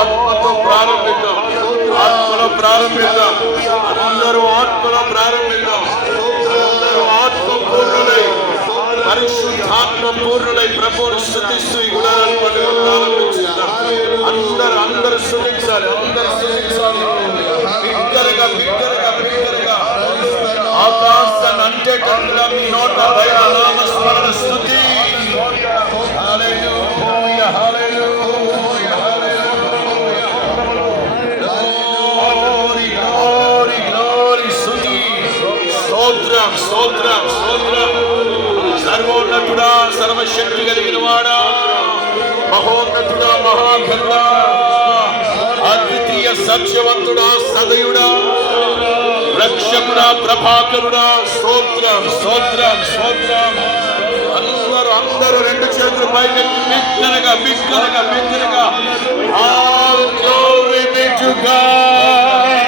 ఆత్మతో ప్రారంభిద్దాం, ఆత్మలో ప్రారంభిద్దాం, అందరూ ఆత్మలో ప్రారంభిద్దాం. అందరూ ఆత్మ పూర్ణులై, పరిశుద్ధాత్మ పూర్ణులై ప్రభువును స్తుతిస్తూ ఈ గుణాలను ప్రారంభించుదాం. అందరూ స్తుతించాలి, అందరూ స్తుతించాలి. బిగ్గరగా బిగ్గరగా బిగ్గరగా ఆకాశాన్ని అంటేటట్టుగా మీ నోట దైవనామస్మరణ స్తుతి. హల్లెలూయా, హల్లెలూయా, హల్లెలూయా. గ్లోరీ, గ్లోరీ, గ్లోరీ, స్తుతి. స్తోత్రం, స్తోత్రం, స్తోత్రం. సర్వోన్నతుడా, సర్వశక్తి కలిగిన వాడా, మహోన్నతుడా, మహాఘనుడా, అద్వితీయ సత్యవంతుడా, సదయుడా, రక్షకుడా, ప్రభాకరుడా, స్తోత్రం, స్తోత్రం, స్తోత్రం. అందరూ రెండు చేతులు పైకెత్తి బిగ్గరగా బిగ్గరగా బిగ్గరగా all glory be to God.